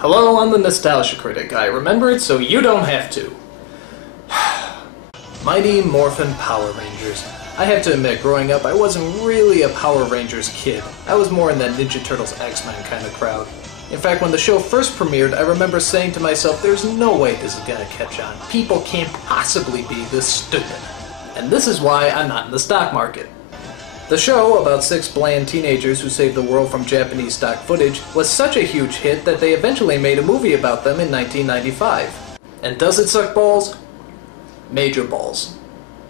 Hello, I'm the Nostalgia Critic. I remember it so you don't have to. Mighty Morphin Power Rangers. I have to admit, growing up, I wasn't really a Power Rangers kid. I was more in that Ninja Turtles X-Men kind of crowd. In fact, when the show first premiered, I remember saying to myself, there's no way this is gonna catch on. People can't possibly be this stupid. And this is why I'm not in the stock market. The show, about 6 bland teenagers who saved the world from Japanese stock footage, was such a huge hit that they eventually made a movie about them in 1995. And does it suck balls? Major balls.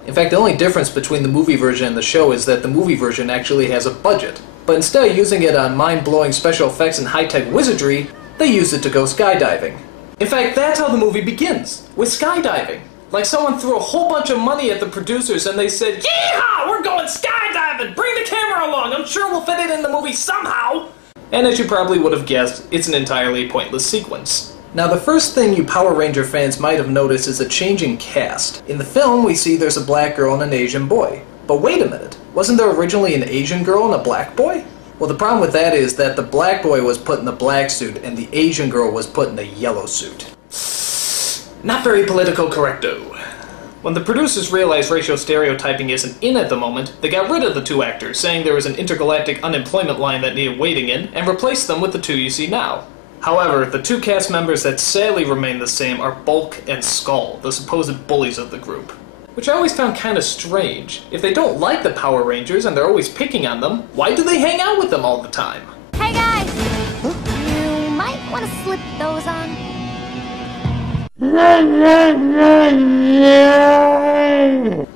In fact, the only difference between the movie version and the show is that the movie version actually has a budget. But instead of using it on mind-blowing special effects and high-tech wizardry, they used it to go skydiving. In fact, that's how the movie begins, with skydiving. Like someone threw a whole bunch of money at the producers and they said, "Yeehaw! We're going skydiving! Bring the camera along! I'm sure we'll fit it in the movie somehow!" And as you probably would have guessed, it's an entirely pointless sequence. Now, the first thing you Power Ranger fans might have noticed is a change in cast. In the film, we see there's a black girl and an Asian boy. But wait a minute, wasn't there originally an Asian girl and a black boy? Well, the problem with that is that the black boy was put in the black suit and the Asian girl was put in the yellow suit. Not very political correcto. When the producers realized racial stereotyping isn't in at the moment, they got rid of the 2 actors, saying there was an intergalactic unemployment line that needed waiting in, and replaced them with the 2 you see now. However, the 2 cast members that sadly remain the same are Bulk and Skull, the supposed bullies of the group. Which I always found kinda strange. If they don't like the Power Rangers and they're always picking on them, why do they hang out with them all the time? Hey guys! Huh? You might want to slip those on.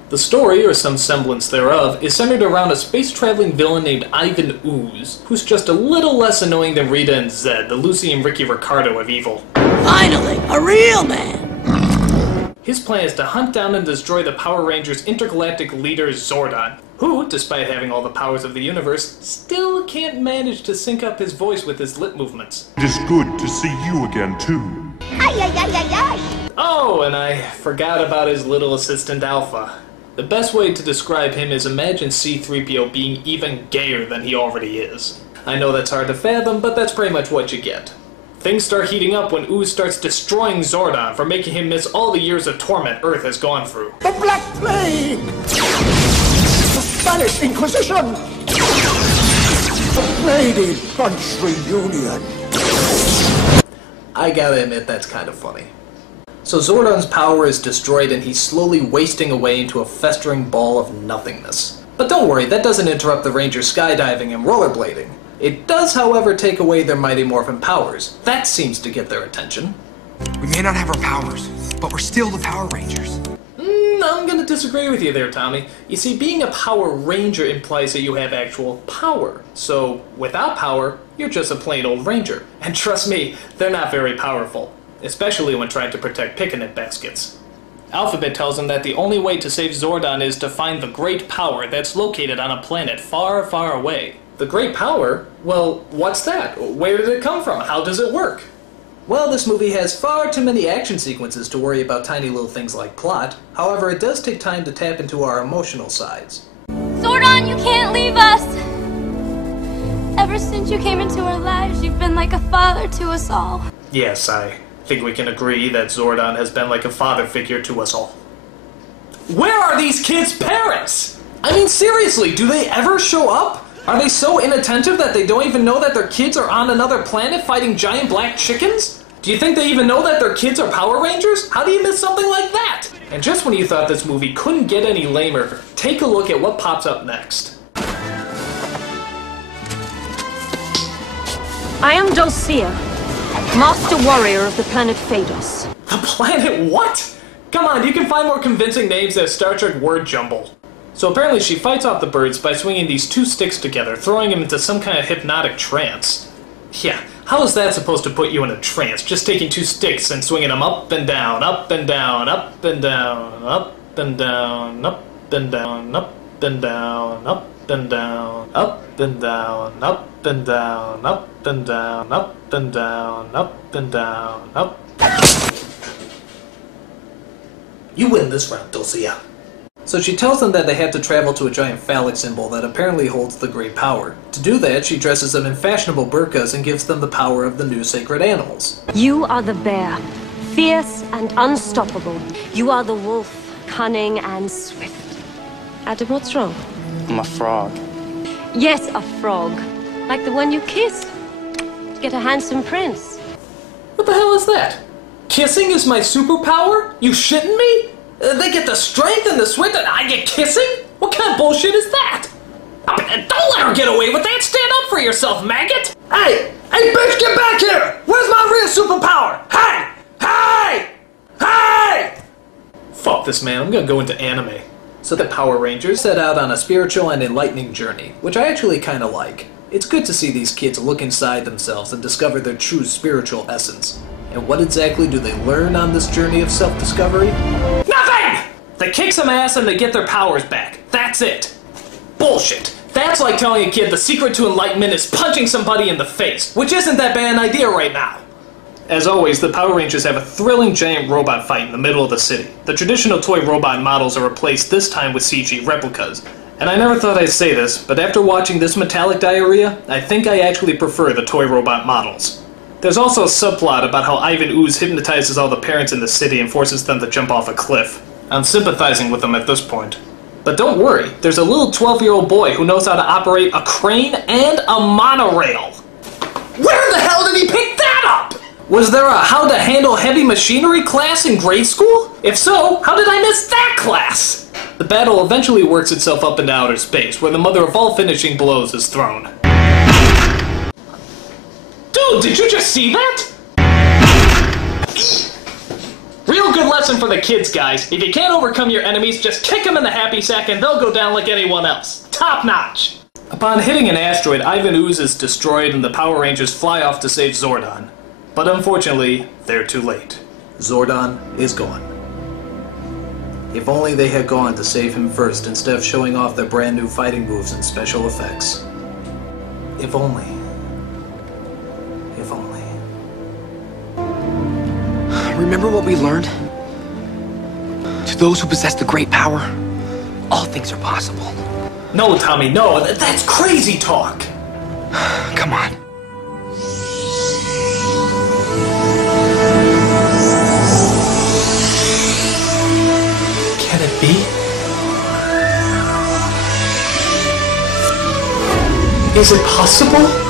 The story, or some semblance thereof, is centered around a space-traveling villain named Ivan Ooze, who's just a little less annoying than Rita and Zed, the Lucy and Ricky Ricardo of evil. Finally, a real man! His plan is to hunt down and destroy the Power Rangers' intergalactic leader Zordon, who, despite having all the powers of the universe, still can't manage to sync up his voice with his lip movements. It is good to see you again, too. Oh, and I forgot about his little assistant Alpha. The best way to describe him is imagine C-3PO being even gayer than he already is. I know that's hard to fathom, but that's pretty much what you get. Things start heating up when Ooze starts destroying Zordon for making him miss all the years of torment Earth has gone through. The Black Plague! The Spanish Inquisition! The Lady Country Union! I gotta admit, that's kind of funny. So Zordon's power is destroyed and he's slowly wasting away into a festering ball of nothingness. But don't worry, that doesn't interrupt the Rangers skydiving and rollerblading. It does, however, take away their Mighty Morphin powers. That seems to get their attention. We may not have our powers, but we're still the Power Rangers. I'm gonna disagree with you there, Tommy. You see, being a Power Ranger implies that you have actual power. So, without power, you're just a plain old Ranger. And trust me, they're not very powerful. Especially when trying to protect picnic baskets. Alphabet tells him that the only way to save Zordon is to find the Great Power that's located on a planet far, far away. The Great Power? Well, what's that? Where did it come from? How does it work? Well, this movie has far too many action sequences to worry about tiny little things like plot. However, it does take time to tap into our emotional sides. Zordon, you can't leave us! Ever since you came into our lives, you've been like a father to us all. Yes, I think we can agree that Zordon has been like a father figure to us all. Where are these kids' parents? I mean, seriously, do they ever show up? Are they so inattentive that they don't even know that their kids are on another planet fighting giant black chickens? Do you think they even know that their kids are Power Rangers? How do you miss something like that? And just when you thought this movie couldn't get any lamer, take a look at what pops up next. I am Dulcia, Master Warrior of the planet Phaedos. The planet what? Come on, you can find more convincing names than Star Trek word jumble. So apparently she fights off the birds by swinging these 2 sticks together, throwing them into some kind of hypnotic trance. Yeah, how is that supposed to put you in a trance, just taking 2 sticks and swinging them up and down, up and down, up and down, up and down, up and down, up and down, up and down, up and down, up and down, up and down, up and down, up and down, up. You win this round, Dulcia. So she tells them that they have to travel to a giant phallic symbol that apparently holds the great power. To do that, she dresses them in fashionable burqas and gives them the power of the new sacred animals. You are the bear, fierce and unstoppable. You are the wolf, cunning and swift. Adam, what's wrong? I'm a frog. Yes, a frog. Like the one you kissed. To get a handsome prince. What the hell is that? Kissing is my superpower? You shitting me? They get the strength and the swift and I get kissing? What kind of bullshit is that? Don't let her get away with that! Stand up for yourself, maggot! Hey! Hey, bitch, get back here! Where's my real superpower? Hey! Hey! Hey! Fuck this, man. I'm gonna go into anime. So the Power Rangers set out on a spiritual and enlightening journey, which I actually kinda like. It's good to see these kids look inside themselves and discover their true spiritual essence. And what exactly do they learn on this journey of self-discovery? Nothing! They kick some ass and they get their powers back. That's it. Bullshit. That's like telling a kid the secret to enlightenment is punching somebody in the face, which isn't that bad an idea right now. As always, the Power Rangers have a thrilling giant robot fight in the middle of the city. The traditional toy robot models are replaced this time with CG replicas. And I never thought I'd say this, but after watching this metallic diarrhea, I think I actually prefer the toy robot models. There's also a subplot about how Ivan Ooze hypnotizes all the parents in the city and forces them to jump off a cliff. I'm sympathizing with them at this point. But don't worry, there's a little 12-year-old boy who knows how to operate a crane and a monorail. Where the hell did he pick that up? Was there a how to handle heavy machinery class in grade school? If so, how did I miss that class? The battle eventually works itself up into outer space, where the mother of all finishing blows is thrown. Dude, did you just see that? Real good lesson for the kids, guys. If you can't overcome your enemies, just kick them in the happy sack and they'll go down like anyone else. Top notch! Upon hitting an asteroid, Ivan Ooze is destroyed and the Power Rangers fly off to save Zordon. But unfortunately, they're too late. Zordon is gone. If only they had gone to save him first instead of showing off their brand new fighting moves and special effects. If only. If only. Remember what we learned? To those who possess the great power, all things are possible. No, Tommy, no. That's crazy talk. Come on. Can it be? Is it possible?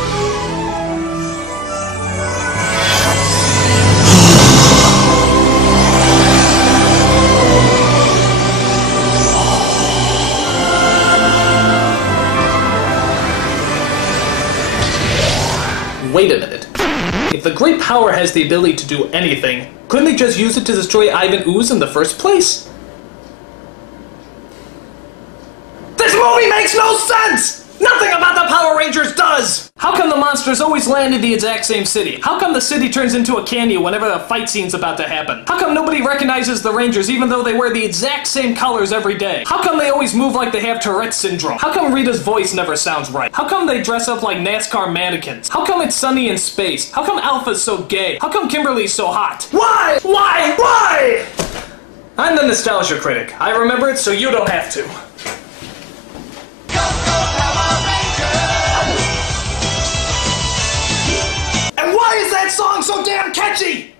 Wait a minute. If the great power has the ability to do anything, couldn't they just use it to destroy Ivan Ooze in the first place? This movie makes no sense! Nothing about the Power Rangers does! How come the monsters always land in the exact same city? How come the city turns into a canyon whenever the fight scene's about to happen? How come nobody recognizes the Rangers even though they wear the exact same colors every day? How come they always move like they have Tourette's syndrome? How come Rita's voice never sounds right? How come they dress up like NASCAR mannequins? How come it's sunny in space? How come Alpha's so gay? How come Kimberly's so hot? Why? Why? Why? I'm the Nostalgia Critic. I remember it so you don't have to. And why is that song so damn catchy?